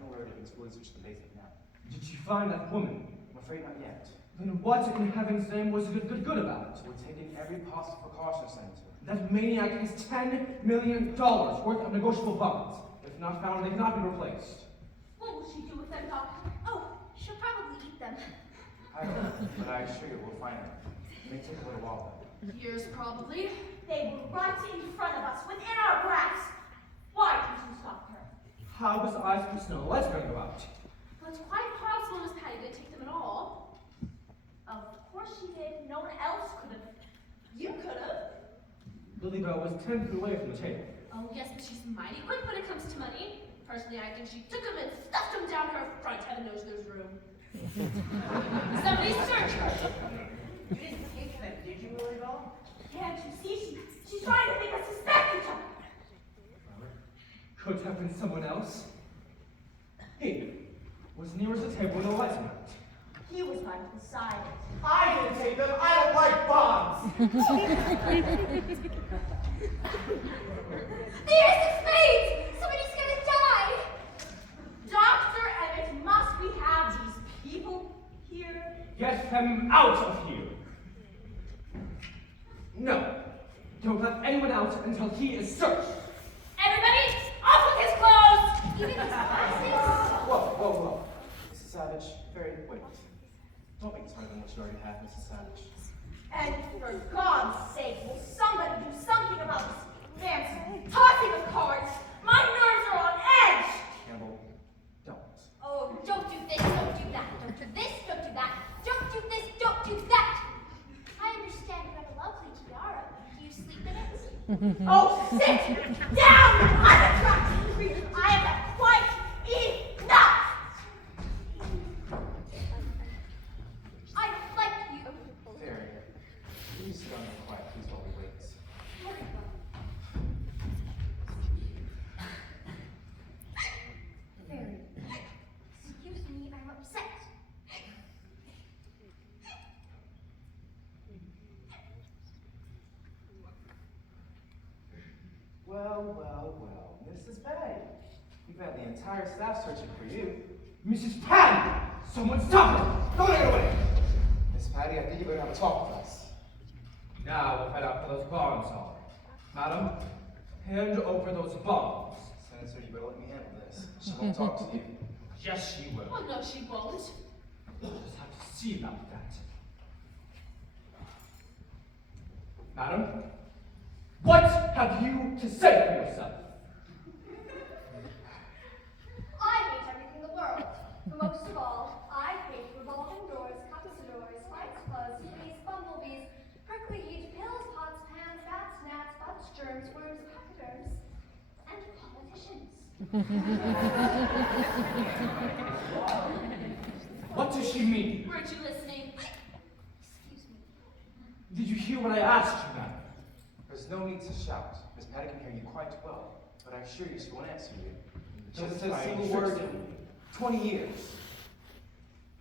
haven't alerted until we reach the basic now. Did you find that woman? I'm afraid not yet. Then what in heaven's name was it good about? We're taking every possible precaution, Senator. That maniac has $10 million worth of negotiable bonds. If not found, they cannot be replaced. What will she do with them, Doctor? Oh, she'll probably eat them. I don't know, but I assure you we'll find her. It may take a little while, though. Years, probably. They were right in front of us, within our grasp. Why didn't you stop her? How was I supposed to know? Let's bring her out. Well, it's quite possible Miss Patty didn't take them at all. Of course she did. No one else could have. You could have. Lily Bell was 10 feet away from the table. Oh, yes, but she's mighty quick when it comes to money. Personally, I think she took them and stuffed them down her front. Heaven knows there's room. Somebody search her. You didn't take them, did you, Lily Bell? Can't you see? She's trying to make us suspect each other. Could have been someone else. He was nearest the table when the lights went out. He was right beside it. I didn't take them. I don't like bombs. There's the spades! Somebody's gonna die! Dr. Emmett, must we have these people here? Get them out of here! No. Don't let anyone out until he is searched. Everybody, off with his clothes! Even his glasses? Whoa. Mrs. Savage, wait. Don't make this harder than what you already have, Mrs. Savage. And for God's sake, will somebody do something about this man's tossing of cards? My nerves are on edge! Campbell, don't. Oh, don't do this, don't do that, don't do this, don't do that, don't do this, don't do that! I understand you have a lovely tiara. Do you sleep in it? Oh, sit down, unattractive creature! I have had quite enough! I'd like you. There. Please sit down and quiet, please, while we wait. Very. Excuse me, I'm upset. Well, Mrs. Patty. We've had the entire staff searching for you. Mrs. Patty! Someone stop her! Don't get away! Miss Patty, I think you better have a talk with us. Now we'll find out where those bonds are. Madam, hand over those bonds. Senator, you better let me handle this. She won't talk to you. Yes, she will. Oh, no, she won't. We'll just have to see about that. Madam, what have you to say for yourself? I hate everything in the world. But most of all, I hate revolving doors, capsadores, spikes, bugs, fleas, bumblebees, prickly heat, pills, pots, pans, bats, gnats, butts, germs, worms, peppers, and politicians. What does she mean? Weren't you listening? Excuse me. Did you hear what I asked you, madam? There's no need to shout. Miss Patty can hear you quite well, but I assure you she won't answer you. She hasn't said a single word in 20 years.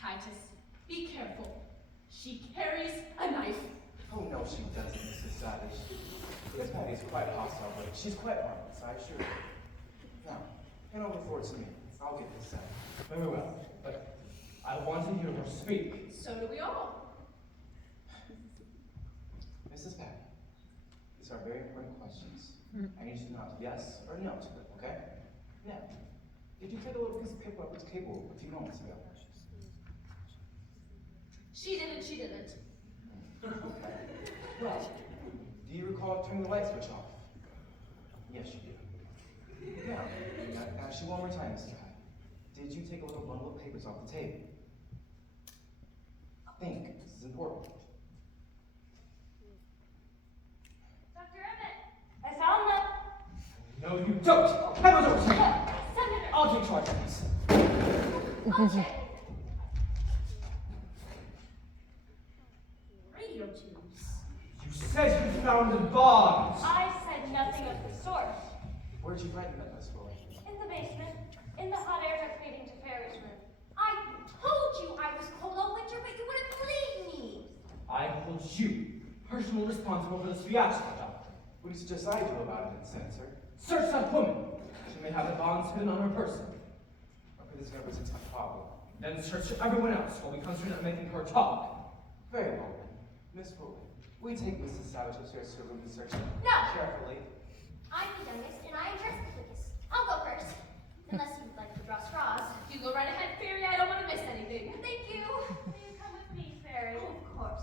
Titus, be careful. She carries a knife. Oh, no, she doesn't, Mrs. Savage. Miss Patty is quite hostile, but she's quite harmless, I assure you. Now, hand over forward to me. I'll get this out. Very well, but I want to hear her speak. So do we all. Mrs. Patty, these are very important questions. I need you to nod yes or no to them, okay? Now, did you take a little piece of paper off the table a few moments ago? She didn't. Okay. Well, do you recall turning the light switch off? Yes, you do. Now, ask you one more time, Mrs. Patty. Did you take a little bundle of papers off the table? Think, this is important. Dr. Emmett! I found them! No, you don't! Have those over to me! Senator! I'll take charge of this. Okay. Radio tubes. You said you found the bonds! I said nothing of the sort. Where'd you write that, Miss Roy? In the basement, in the hot air duct leading to Fairy's room. I told you I was cold all winter, but you wouldn't believe me. I hold you personally responsible for this fiasco, Doctor. What do you suggest I do about it, then, Senator? Search that woman. She may have the bonds hidden on her person. this represents a problem. Then search everyone else while we concentrate on making her talk. Very well then. Miss Rowley, we take Mrs. Savage upstairs to her room to search her No. carefully. I'm the youngest, and I dress the quickest. I'll go first. Unless you would like to draw straws. You go right ahead, Fairy. I don't want to miss anything. Thank you. Will you come with me, Fairy? Oh, of course.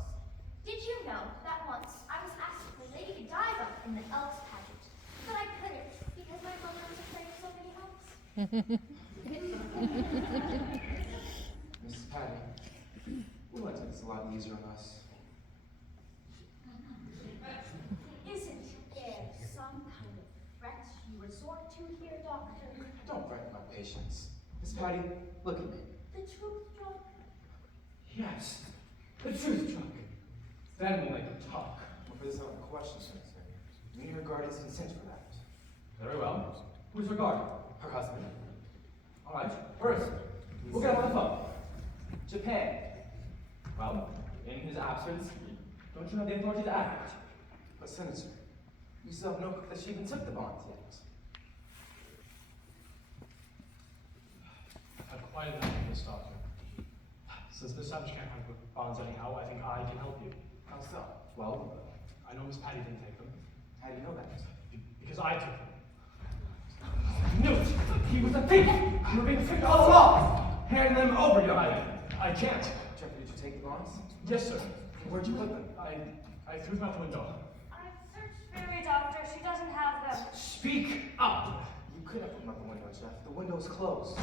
Did you know that once I was asked to play Lady Godiva in the Elks pageant, but I couldn't because my mother was afraid of so many elves? Mrs. Patty, we want to make this a lot easier on us. Isn't there some kind of threat you resort to here, Doctor? Don't threaten my patience. Miss Patty, look at me. The truth drug? Yes, the truth drug. Then we'll make her talk. Well, for this other question, sir, we need her guardian's consent for that. Very well. Who's her guardian? Her husband. All right, first, we'll get on the phone. Japan. Well, in his absence, don't you have the authority to act? But Senator, you still have no proof that she even took the bonds yet. I've quite enough of this, Doctor. Since the Savage can't hunt with bonds anyhow, I think I can help you. How so? Well, I know Miss Patty didn't take them, How do you know that? because I took them. Newt! He was a thief! You were being tricked all along! Hand them over, young man. I can't. Jeffrey, did you take the bonds? Yes, sir. Where'd you put them? I threw them out the window. I've searched Fairy, Doctor. She doesn't have them. Speak up! You could have put them out the window, Jeff. The window's closed.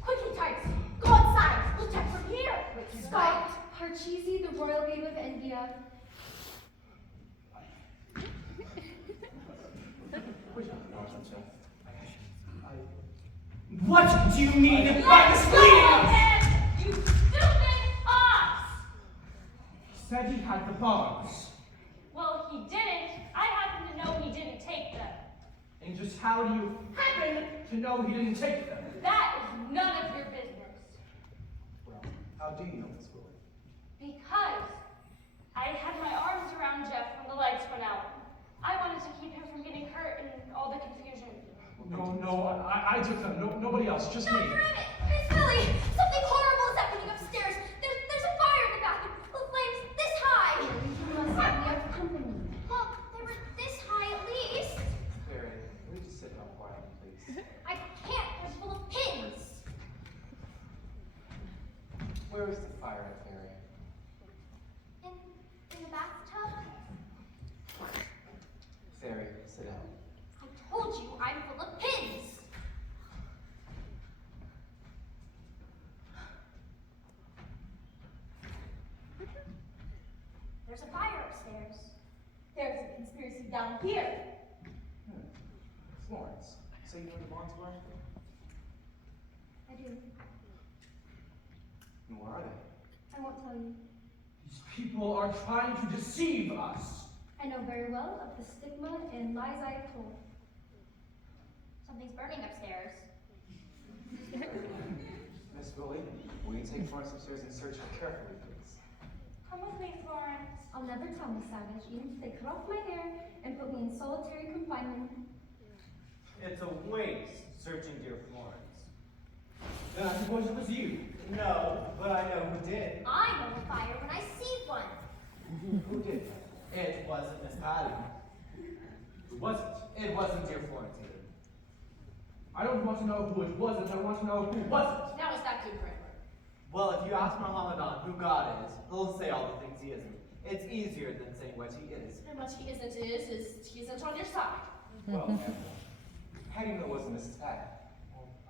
Quickly, Tights. Go outside. We'll check from here. Wait, stop. Parcheesi, the royal game of India. Where's your bonds, Jeff? What do you mean by Let's this go, bleeding? then, you stupid ox! He said he had the bonds. Well, he didn't. I happen to know he didn't take them. And just how do you happen to know he didn't take them? That is none of your business. Well, how do you know Miss Rowley? Because I had my arms around Jeff when the lights went out. I wanted to keep him from getting hurt and all the confusion. No, I took them. No, nobody else, just me. Dr. Emmett! Miss Billy! Something horrible is happening upstairs! There's a fire in the bathroom! The flames this high! You must have company. Look, they were this high at least! Fairy, will you just sit down quietly, please? I can't! They're full of pins! Where is the fire at, Fairy? In the bathtub? Fairy, sit down. I told you I'm full of pins! There's a fire upstairs. There's a conspiracy down here. Florence, so you know the bonds were? I do. And where are they? I won't tell you. These people are trying to deceive us. I know very well of the stigma and lies I have told. Something's burning upstairs. Miss Rowley, will you take Florence upstairs and search her carefully, please? Come with me, Florence. I'll never tell Miss Savage, even if they cut off my hair and put me in solitary confinement. It's a waste searching dear Florence. Then I suppose it was you. No, but I know who did. I know a fire when I see one. Who did? It wasn't Miss Patty. Who was it? It wasn't dear Florence either. I don't want to know who it wasn't, I want to know who wasn't. Now is that good grammar? Well, if you ask Mohammedan who God is, he'll say all the things he isn't. It's easier than saying what he is. And what he isn't is he isn't on your side. Well, Amber, how do you know it wasn't Mrs. Patty?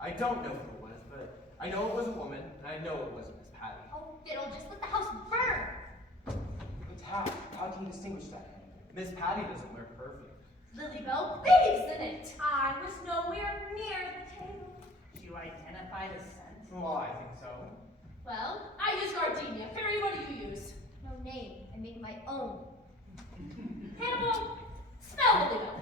I don't know who it was, but I know it was a woman, and I know it wasn't Miss Patty. Oh, it'll just let the house burn. But how? How can you distinguish that? Miss Patty doesn't wear perfume. Lilybell bathes in it. I was nowhere near the table. You identify the scent? Well, I think so. Well, I use gardenia. Fairy, what do you use? No name. I make my own. Hannibal, smell Lilybell.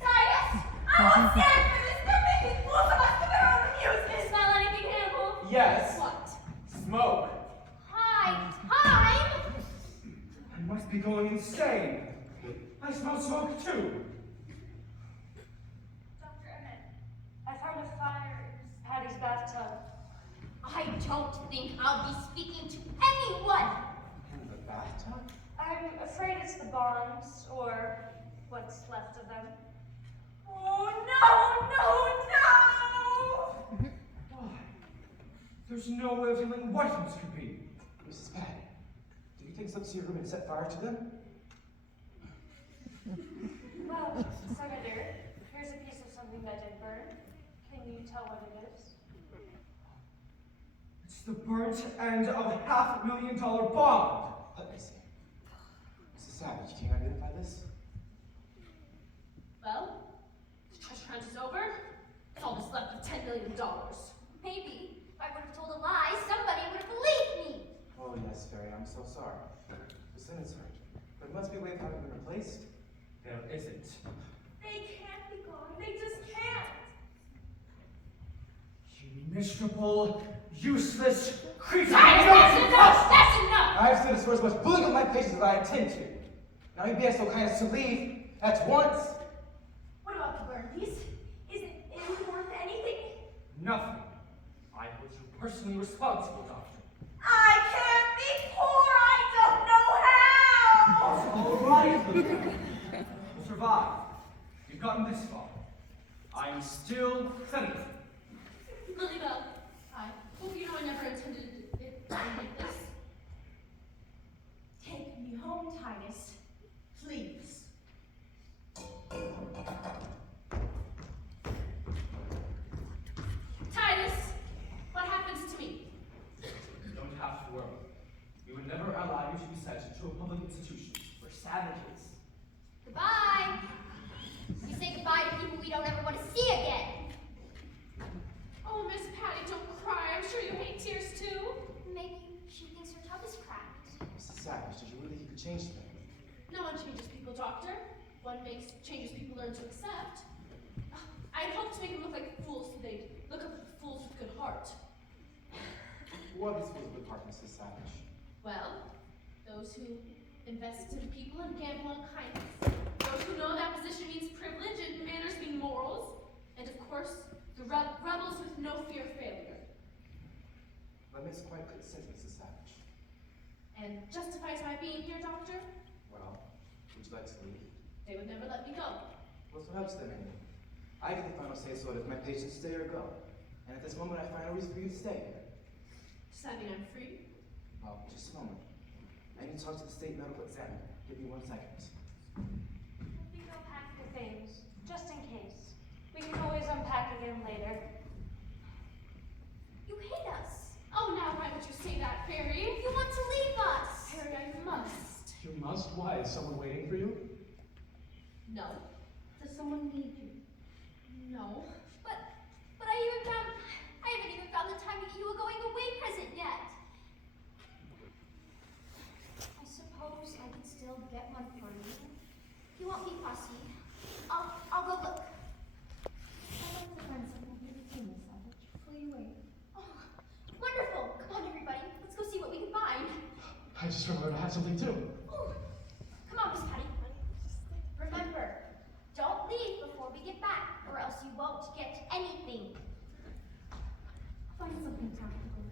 Titus, I won't stand for this. They're making fools of us to their own amusement. Smell anything, Hannibal? Yes. What? Smoke. Hi, time! I must be going insane. I smell smoke too. Dr. Emmett, I found a fire in Miss Patty's bathtub. don't think I'll be speaking to anyone. In the bathtub? I'm afraid it's the bonds, or what's left of them. Oh, no, no, no! Why? There's no way of telling what things could be. Mrs. Patty, did you take us up to your room and set fire to them? Well, Senator, here's a piece of something that did burn. Can you tell what it is? It's the burnt end of a $500,000 bond. Let me see. Mrs. Savage, can you identify this? Well, the treasure hunt is over. It's all that's left of $10 million. Maybe if I would have told a lie, somebody would have believed me. Oh, yes, Fairy, I'm so sorry. The sentence hurt. But it must be a way of having been replaced. There isn't. They can't be gone. They just can't. You miserable, useless creature! That's enough! That's enough! I've said as far as much bullying of my patients as I intend to. Now you'd be so kind as to leave at once. What about the burn piece? Is it worth anything? Nothing. I hold you personally responsible, Doctor. I can't be poor. I don't know how. All right, little guy. We'll survive. We've gotten this far. I'm still Senator. Lilybell, I hope you know I never intended it to end like this. Take me home, Titus. Please. Titus, what happens to me? You don't have to worry. We would never allow you to be sent to a public institution. We're savages. Goodbye. We say goodbye to people we don't ever want to see again. Oh, Miss Patty, don't cry. I'm sure you hate tears too. Maybe she thinks her tub is cracked. Mrs. Savage, did you really think you could change things? No one changes people, Doctor. One makes changes people learn to accept. I'd hoped to make them look like fools so they'd look up at fools with good heart. Who are these fools with heart, Mrs. Savage? Well, those who invest in people and gamble on kindness. Those who know that position means privilege and manners mean morals. And of course, the rebels with no fear of failure. That makes quite good sense, Mrs. Savage. And justifies my being here, Doctor? Well, would you like to leave? They would never let me go. What's what helps them anyway? I get the final say so if my patients stay or go. And at this moment, I find no reason for you to stay here. Does that mean I'm free? Well, just a moment. I need to talk to the state medical examiner. Give me 1 second. We go pack the things, just in case. We can always unpack again later. You hate us. Oh, now why would you say that, Fairy? You want to leave us. Fairy, I must. You must? Why? Is someone waiting for you? No. Does someone need you? No. But I haven't even found the time to get you a going away present yet. I suppose I could still get one for you. If you won't be fussy, I'll go look. I'd like to find something really too, Miss Savage, before you wait. Oh, wonderful! Come on, everybody. Let's go see what we can find. I just remembered I had something too. Oh, come on, Miss Patty. Remember, don't leave before we get back, or else you won't get anything. Find something practical.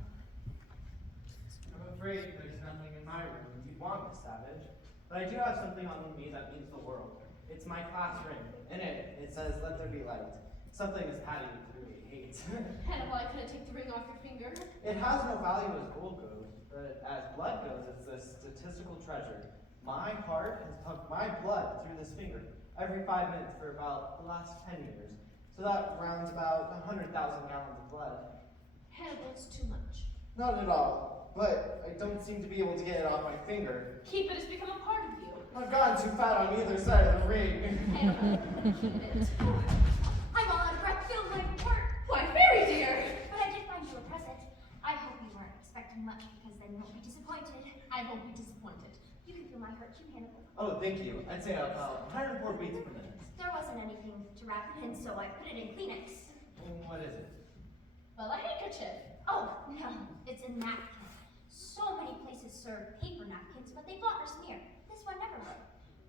I'm afraid there's nothing in my room you'd want, Miss Savage. But I do have something on me that means the world. It's my class ring. In it says, "Let there be light." Something Miss Patty would really hate. Hannibal, I couldn't take the ring off your finger. It has no value as gold goes, but as blood goes, it's a statistical treasure. My heart has pumped my blood through this finger every 5 minutes for about the last 10 years. So that rounds about 100,000 gallons of blood. Hannibal, it's too much. Not at all, but I don't seem to be able to get it off my finger. Keep it, it's become a part of you. I've gotten too fat on either side of the ring. Hannibal, keep it. I'm all out of breath, feeling my heart. Why, Fairy dear! But I did find you a present. I hope you weren't expecting much, because then you won't be disappointed. I won't be disappointed. You can feel my heart too, Hannibal. Oh, thank you. I'd say about 104 beats per minute. There wasn't anything to wrap it in, so I put it in Kleenex. What is it? Well, a handkerchief. Oh, no, it's a napkin. So many places serve paper napkins, but they blot or smear. This one never will.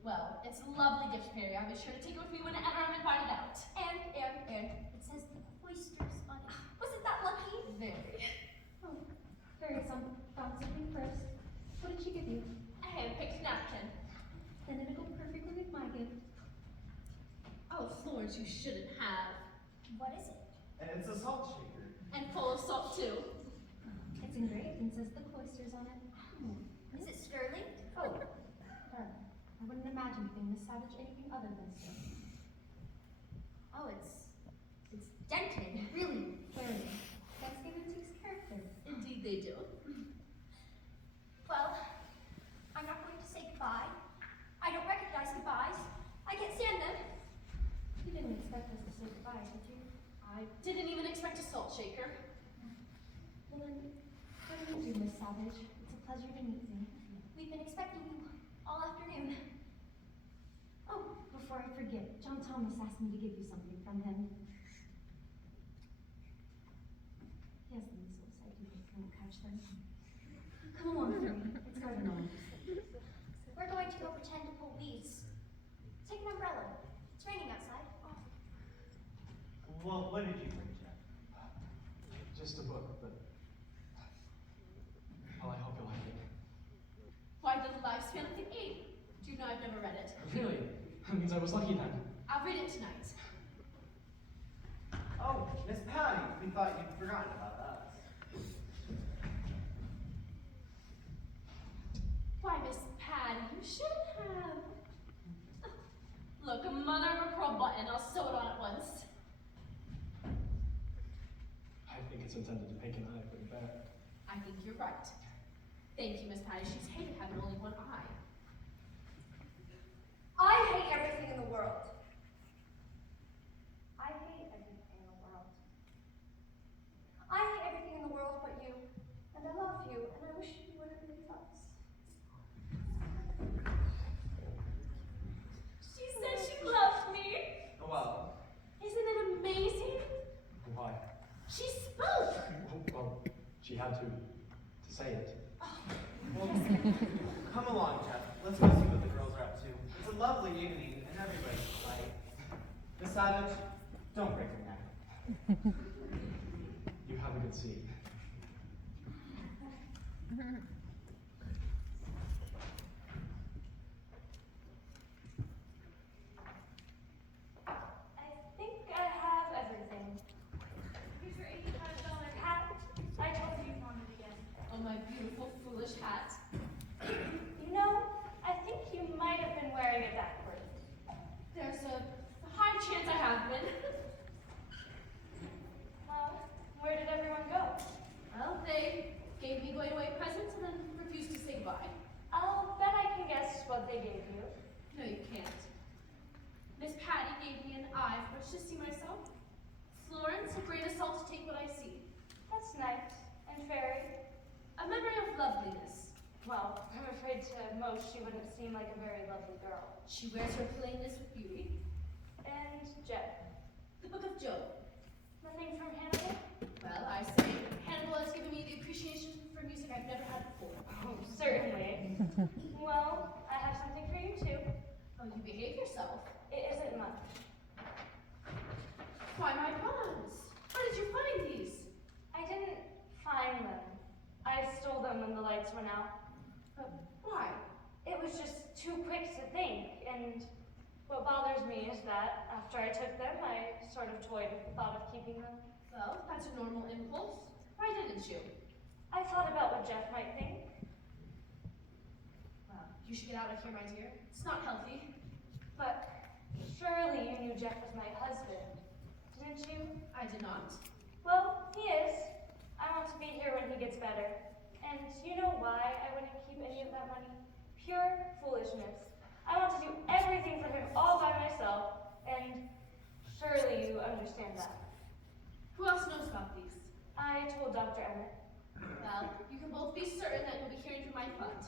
Well, it's a lovely gift, Fairy. I'll be sure to take it with me whenever I'm invited out. And it says oysters on it. Wasn't that lucky? Very. Oh, you shouldn't have. What is it? And it's a salt shaker. And full of salt, too. It's engraved and says the cloisters on it. Is it sterling? Oh, darling. I wouldn't imagine being Miss Savage anything other than so. Oh, it's dented, really. Very. That's given takes character. Indeed they do. Well, I'm not going to say goodbye. I don't recognize goodbyes. I can't stand them. You didn't expect us to say goodbye, did you? I didn't even expect a salt shaker. Well then, what do you do, Miss Savage? It's a pleasure to meet you. We've been expecting you all afternoon. Oh, before I forget, John Thomas asked me to give you something from him. He has the measles. I do hope you won't catch them. Come along, Harry. It's garden on. We're going to go pretend to pull weeds. Take an umbrella. It's raining outside. Well, what did you bring, Jeff? Just a book, but well, I hope you like it. Why, The Lifespan of the Ape. Do you know I've never read it? Really? That means I was lucky then. I'll read it tonight. Oh, Miss Patty, we thought you'd forgotten about us. Why, Miss Patty, you shouldn't have. Look, a mother of a pearl button. I'll sew it on at once. I think it's intended to make an eye for the bear. I think you're right. Thank you, Miss Patty. She's hated having only one eye. I hate everything in the world. I hate everything in the world. I hate everything in the world but you. And I love you, and I wish you wouldn't leave us. She said she loved me. Well, Isn't it amazing? Why? She spoke. Well, she had to say it. well, come along, Jeff. Let's go see what the girls are up to. It's a lovely evening, and everybody's polite. Miss Savage, don't break your neck. You have a good seat. I think I have everything. Here's your $85 hat. I told you you wanted again. Oh, my beautiful, foolish hat. You know, I think you might have been wearing it backwards. There's a high chance I have been. Where did everyone go? Well, they gave me going away presents and then refused to say goodbye. I'll bet I can guess what they gave you. No, you can't. Miss Patty gave me an eye for which to see myself. Florence, a great assault to take what I see. That's nice. And Fairy? A memory of loveliness. Well, I'm afraid to most she wouldn't seem like a very lovely girl. She wears her plainness with beauty. And Jeff? The Book of Job. Nothing from Hannibal? Well, I say, Hannibal has given me the appreciation for music I've never had before. Oh, certainly. Well, I have something for you too. Oh, you behave yourself. It isn't much. Why, my buns? Where did you find these? I didn't find them. I stole them when the lights went out. Why? It was just too quick to think, and what bothers me is that after I took them, I sort of toyed with the thought of keeping them. Well, that's a normal impulse. Why didn't you? I thought about what Jeff might think. Well, you should get out of here, my dear. It's not healthy. But surely you knew Jeff was my husband, didn't you? I did not. Well, he is. I want to be here when he gets better. And you know why I wouldn't keep any of that money? Pure foolishness. I want to do everything for him all by myself, and surely you understand that. Who else knows about these? I told Dr. Emmett. Well, you can both be certain that you'll be hearing from my fund.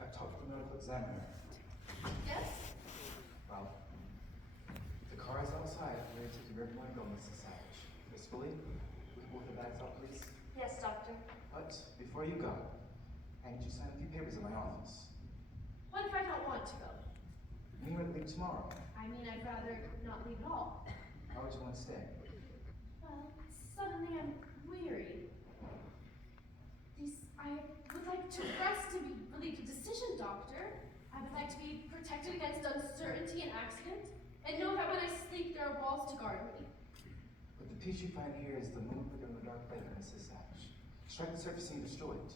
I've talked to the medical examiner. Yes? Well, the car is outside, ready to take you wherever you want to go, Mrs. Savage. Miss Willie, would you both the bags out, please? Yes, doctor. But before you go, I need you to sign a few papers in my office. What if I don't want to go? You would leave tomorrow. I mean, I'd rather not leave at all. How would you want to stay? Well, suddenly I'm weary. I would like to rest and be relieved of decision, doctor. I would like to be protected against uncertainty and accident, and know that when I sleep there are walls to guard me. But the peace you find here is the moon flicker in the dark lake, Mrs. Savage. Strike the surface and you destroy it.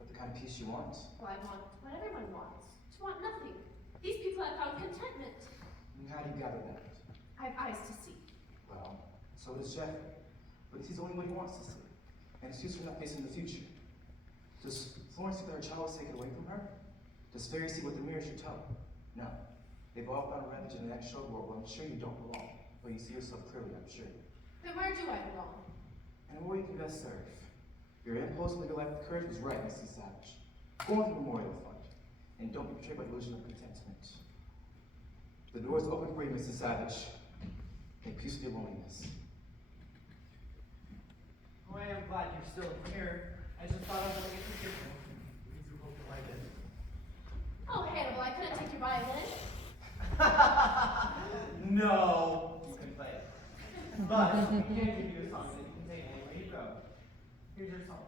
But the kind of peace you want, Well, I want what everyone wants, to want nothing. These people have found contentment. and how do you gather that? I have eyes to see. Well, so does Jeffrey. But he's only what he wants to see. And it's used for not facing the future. Does Florence think that her child was taken away from her? Does Fairy see what the mirror should tell her? No. They've all found refuge in the next show world where I'm sure you don't belong. But you see yourself clearly, I'm sure. Then where do I belong? And where you can best serve. Your impulse to live your life with courage was right, Mrs. Savage. Go on to the Memorial Fund. And don't be betrayed by the illusion of contentment. The door is open for you, Mrs. Savage. Make peace with your loneliness. Oh, I am glad you're still here. I just thought I was going to get you. Please, we hope you like it. Oh, Hannibal, I couldn't take your violin. No, you can play it. But we can give you a song that you can take anywhere you go. Here's your song.